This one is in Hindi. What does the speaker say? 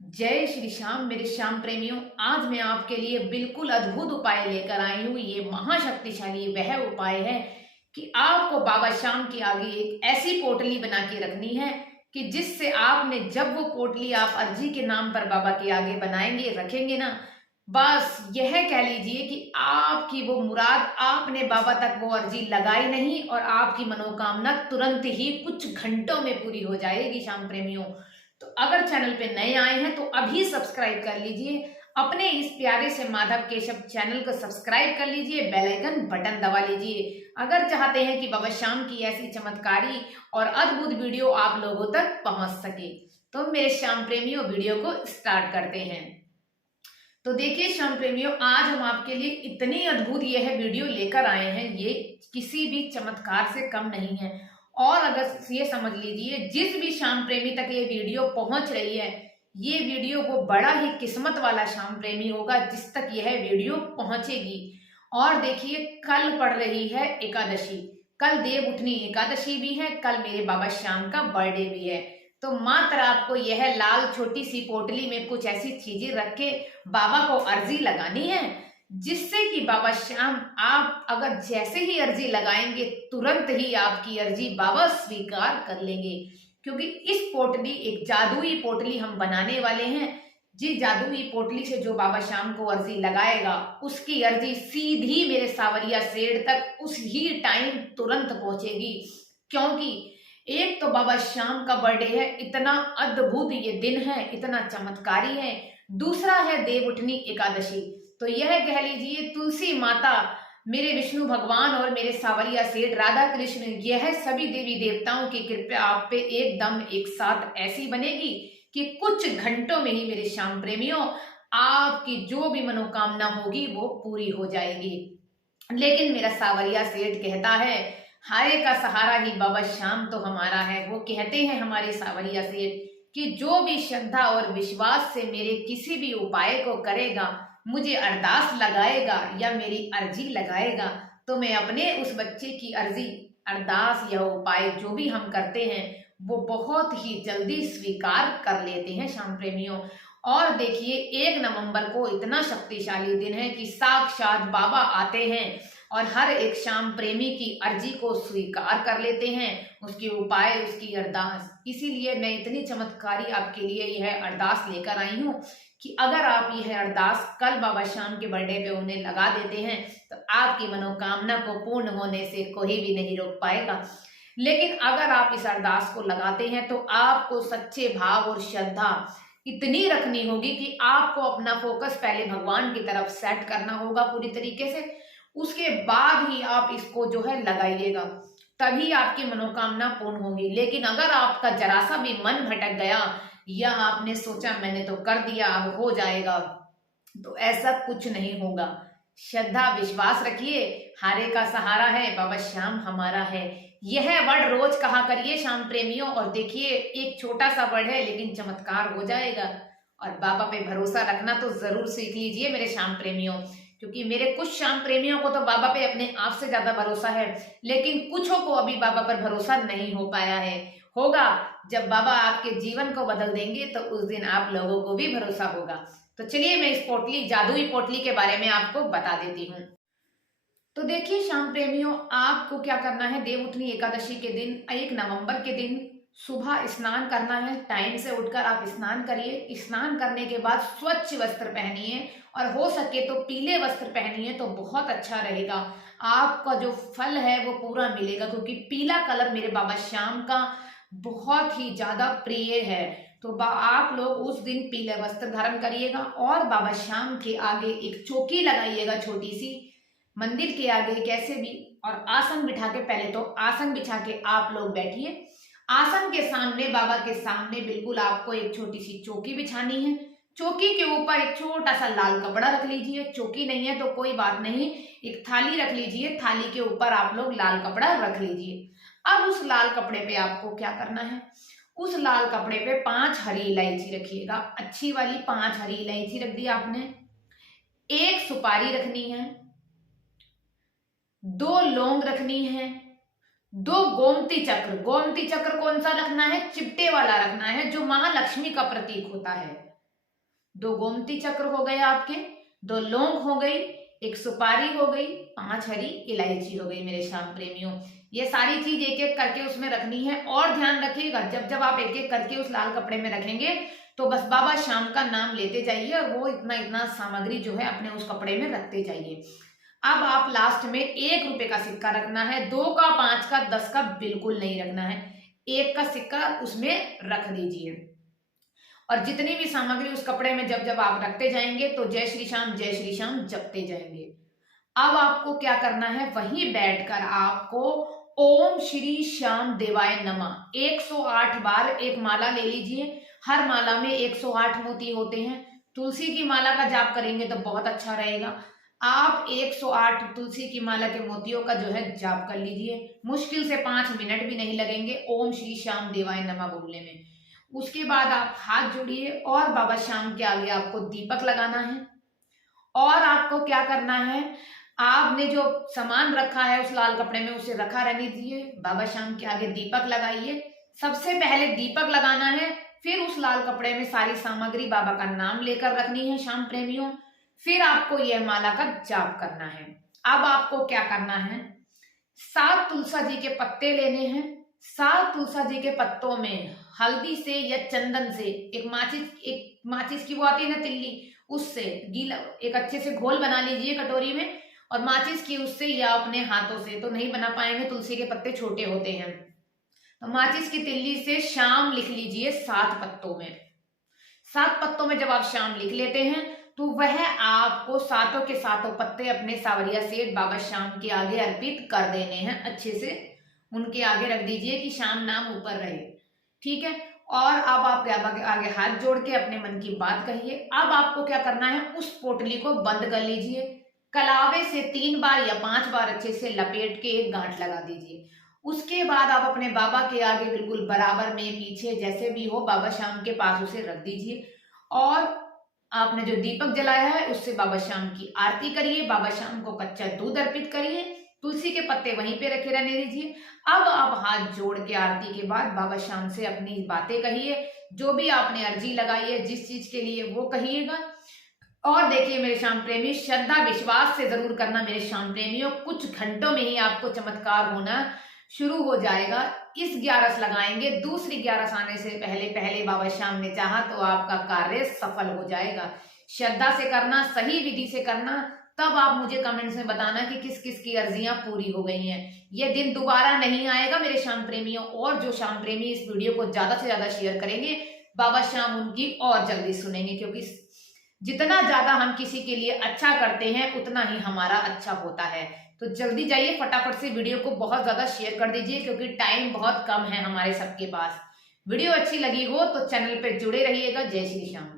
जय श्री श्याम मेरे श्याम प्रेमियों। आज मैं आपके लिए बिल्कुल अद्भुत उपाय लेकर आई हूँ। ये महाशक्तिशाली वह उपाय है कि आपको बाबा श्याम के आगे एक ऐसी पोटली बना के रखनी है कि जिससे आपने जब वो पोटली आप अर्जी के नाम पर बाबा के आगे बनाएंगे रखेंगे ना, बस यह कह लीजिए कि आपकी वो मुराद आपने बाबा तक वो अर्जी लगाई नहीं और आपकी मनोकामना तुरंत ही कुछ घंटों में पूरी हो जाएगी। श्याम प्रेमियों, तो अगर चैनल पे नए आए हैं तो अभी सब्सक्राइब कर लीजिए। अपने इस प्यारे से माधव केशव चैनल को सब्सक्राइब कर लीजिए, बेल आइकन बटन दबा लीजिए अगर चाहते हैं कि बाबा श्याम की ऐसी चमत्कारी और अद्भुत वीडियो आप लोगों तक पहुंच सके। तो मेरे श्याम प्रेमियों, वीडियो को स्टार्ट करते हैं। तो देखिए श्याम प्रेमियों, आज हम आपके लिए इतनी अद्भुत यह वीडियो लेकर आए हैं, ये किसी भी चमत्कार से कम नहीं है। और अगर ये समझ लीजिए, जिस भी श्याम प्रेमी तक ये वीडियो पहुंच रही है, ये वीडियो वो बड़ा ही किस्मत वाला श्याम प्रेमी होगा जिस तक यह वीडियो पहुंचेगी। और देखिए, कल पड़ रही है एकादशी, कल देव उठनी एकादशी भी है, कल मेरे बाबा श्याम का बर्थडे भी है। तो मात्र आपको यह लाल छोटी सी पोटली में कुछ ऐसी चीजें रख के बाबा को अर्जी लगानी है, जिससे कि बाबा श्याम आप अगर जैसे ही अर्जी लगाएंगे तुरंत ही आपकी अर्जी बाबा स्वीकार कर लेंगे। क्योंकि इस पोटली, एक जादुई पोटली हम बनाने वाले हैं। जी, जादुई पोटली से जो बाबा श्याम को अर्जी लगाएगा उसकी अर्जी सीधी मेरे सावरिया सेठ तक उस ही टाइम तुरंत पहुंचेगी। क्योंकि एक तो बाबा श्याम का बर्थडे है, इतना अद्भुत ये दिन है, इतना चमत्कारी है। दूसरा है देव उठनी एकादशी। तो यह कह लीजिए, तुलसी माता, मेरे विष्णु भगवान और मेरे सावरिया सेठ राधा कृष्ण, यह सभी देवी देवताओं की कृपा आप पे एकदम एक साथ ऐसी बनेगी कि कुछ घंटों में ही मेरे श्याम प्रेमियों आपकी जो भी मनोकामना होगी वो पूरी हो जाएगी। लेकिन मेरा सावरिया सेठ कहता है, हाय का सहारा ही बाबा श्याम तो हमारा है। वो कहते हैं हमारे सावरिया सेठ कि जो भी श्रद्धा और विश्वास से मेरे किसी भी उपाय को करेगा, मुझे अरदास लगाएगा या मेरी अर्जी लगाएगा, तो मैं अपने उस बच्चे की अर्जी, अरदास या उपाय जो भी हम करते हैं वो बहुत ही जल्दी स्वीकार कर लेते हैं श्याम प्रेमियों। और देखिए, 1 नवंबर को इतना शक्तिशाली दिन है कि साक्षात बाबा आते हैं और हर एक श्याम प्रेमी की अर्जी को स्वीकार कर लेते हैं, उसके उपाय, उसकी अरदास। इसीलिए मैं इतनी चमत्कारी आपके लिए यह अरदास लेकर आई हूँ कि अगर आप यह अरदास कल बाबा श्याम के बर्थडे पे उन्हें लगा देते हैं तो आपकी मनोकामना को पूर्ण होने से कोई भी नहीं रोक पाएगा। लेकिन अगर आप इस अरदास को लगाते हैं तो आपको सच्चे भाव और श्रद्धा इतनी रखनी होगी कि आपको अपना फोकस पहले भगवान की तरफ सेट करना होगा पूरी तरीके से। उसके बाद ही आप इसको जो है लगाइएगा, तभी आपकी मनोकामना पूर्ण होगी। लेकिन अगर आपका जरा सा भी मन भटक गया या आपने सोचा मैंने तो कर दिया अब हो जाएगा, तो ऐसा कुछ नहीं होगा। श्रद्धा विश्वास रखिए, हारे का सहारा है बाबा श्याम हमारा है, यह वर्ड रोज कहा करिए श्याम प्रेमियों। और देखिए, एक छोटा सा वर्ड है लेकिन चमत्कार हो जाएगा। और बाबा पे भरोसा रखना तो जरूर सीख लीजिए मेरे श्याम प्रेमियों, क्योंकि मेरे कुछ श्याम प्रेमियों को तो बाबा पे अपने आप से ज्यादा भरोसा है, लेकिन कुछों को अभी बाबा पर भरोसा नहीं हो पाया है। होगा, जब बाबा आपके जीवन को बदल देंगे तो उस दिन आप लोगों को भी भरोसा होगा। तो चलिए मैं इस पोटली, जादुई पोटली के बारे में आपको बता देती हूँ। तो देखिए श्याम प्रेमियों, आपको क्या करना है, देव उठनी एकादशी के दिन, 1 नवंबर के दिन सुबह स्नान करना है। टाइम से उठकर आप स्नान करिए। स्नान करने के बाद स्वच्छ वस्त्र पहनिए और हो सके तो पीले वस्त्र पहनिए तो बहुत अच्छा रहेगा। आपका जो फल है वो पूरा मिलेगा, क्योंकि पीला कलर मेरे बाबा श्याम का बहुत ही ज्यादा प्रिय है। तो आप लोग उस दिन पीले वस्त्र धारण करिएगा और बाबा श्याम के आगे एक चौकी लगाइएगा छोटी सी, मंदिर के आगे कैसे भी, और आसन बिठा के, पहले तो आसन बिछा के आप लोग बैठिए। आसन के सामने, बाबा के सामने बिल्कुल आपको एक छोटी सी चौकी बिछानी है। चौकी के ऊपर एक छोटा सा लाल कपड़ा रख लीजिए। चौकी नहीं है तो कोई बात नहीं, एक थाली रख लीजिए, थाली के ऊपर आप लोग लाल कपड़ा रख लीजिए। अब उस लाल कपड़े पे आपको क्या करना है, उस लाल कपड़े पे 5 हरी इलायची रखिएगा, अच्छी वाली 5 हरी इलायची रख दी आपने। 1 सुपारी रखनी है, 2 लौंग रखनी है, 2 गोमती चक्र। गोमती चक्र कौन सा रखना है, चिपटे वाला रखना है, जो महालक्ष्मी का प्रतीक होता है। 2 गोमती चक्र हो गए आपके, 2 लौंग हो गई, 1 सुपारी हो गई, 5 हरी इलायची हो गई मेरे श्याम प्रेमियों। ये सारी चीज एक एक करके उसमें रखनी है। और ध्यान रखिएगा, जब जब आप एक एक करके उस लाल कपड़े में रखेंगे तो बस बाबा श्याम का नाम लेते जाइए और वो इतना इतना सामग्री जो है अपने उस कपड़े में रखते जाइए। अब आप लास्ट में 1 रुपए का सिक्का रखना है, 2 का, 5 का, 10 का बिल्कुल नहीं रखना है। 1 का सिक्का उसमें रख दीजिए और जितनी भी सामग्री उस कपड़े में जब जब आप रखते जाएंगे तो जय श्री श्याम जपते जाएंगे। अब आपको क्या करना है, वहीं बैठकर आपको ओम श्री श्याम देवाय नमः 108 बार एक माला ले लीजिए। हर माला में 108 मोती होते हैं। तुलसी की माला का जाप करेंगे तो बहुत अच्छा रहेगा। आप 108 तुलसी की माला के मोतियों का जो है जाप कर लीजिए। मुश्किल से 5 मिनट भी नहीं लगेंगे ओम श्री श्याम देवाय नमः बोलने में। उसके बाद आप हाथ जोड़िए और बाबा श्याम के आगे आपको दीपक लगाना है। और आपको क्या करना है, आपने जो सामान रखा है उस लाल कपड़े में उसे रखा रहने दीजिए। बाबा श्याम के आगे दीपक लगाइए। सबसे पहले दीपक लगाना है, फिर उस लाल कपड़े में सारी सामग्री बाबा का नाम लेकर रखनी है श्याम प्रेमियों। फिर आपको यह माला का जाप करना है। अब आपको क्या करना है, 7 तुलसा जी के पत्ते लेने हैं। 7 तुलसा जी के पत्तों में हल्दी से या चंदन से एक माचिस की वो आती है ना तिल्ली, उससे गीला एक अच्छे से घोल बना लीजिए कटोरी में और माचिस की उससे या अपने हाथों से, तो नहीं बना पाएंगे तुलसी के पत्ते छोटे होते हैं, तो माचिस की तिल्ली से श्याम लिख लीजिए 7 पत्तों में। 7 पत्तों में जब आप श्याम लिख लेते हैं तो वह आपको सातों के सातों पत्ते अपने सावरिया सेठ बाबा श्याम के आगे अर्पित कर देने हैं। अच्छे से उनके आगे रख दीजिए कि श्याम नाम ऊपर रहे, ठीक है। और अब आप आगे हाथ जोड़ के अपने मन की बात कहिए। अब आपको क्या करना है, उस पोटली को बंद कर लीजिए। कलावे से 3 बार या 5 बार अच्छे से लपेट के एक गांठ लगा दीजिए। उसके बाद आप अपने बाबा के आगे बिल्कुल बराबर में पीछे जैसे भी हो बाबा श्याम के पास उसे रख दीजिए और आपने जो दीपक जलाया है उससे बाबा श्याम की आरती करिए। बाबा श्याम को कच्चा दूध अर्पित करिए। तुलसी के पत्ते वहीं पे रखे रहने दीजिए। अब आप हाथ जोड़ के आरती के बाद बाबा श्याम से अपनी बातें कहिए, जो भी आपने अर्जी लगाई है जिस चीज के लिए वो कहिएगा। और देखिए मेरे श्याम प्रेमी, श्रद्धा विश्वास से जरूर करना मेरे श्याम प्रेमियों, कुछ घंटों में ही आपको चमत्कार होना शुरू हो जाएगा। इस 11 लगाएंगे, दूसरी 11 आने से पहले पहले बाबा श्याम ने चाहा तो आपका कार्य सफल हो जाएगा। श्रद्धा से करना, सही विधि से करना, तब आप मुझे कमेंट्स में बताना कि किस किस की अर्जियां पूरी हो गई हैं। यह दिन दोबारा नहीं आएगा मेरे श्याम प्रेमियों। और जो श्याम प्रेमी इस वीडियो को ज्यादा से ज्यादा शेयर करेंगे, बाबा श्याम उनकी और जल्दी सुनेंगे, क्योंकि जितना ज्यादा हम किसी के लिए अच्छा करते हैं उतना ही हमारा अच्छा होता है। तो जल्दी जाइए, फटाफट से वीडियो को बहुत ज्यादा शेयर कर दीजिए, क्योंकि टाइम बहुत कम है हमारे सबके पास। वीडियो अच्छी लगी हो तो चैनल पे जुड़े रहिएगा। जय श्री श्याम।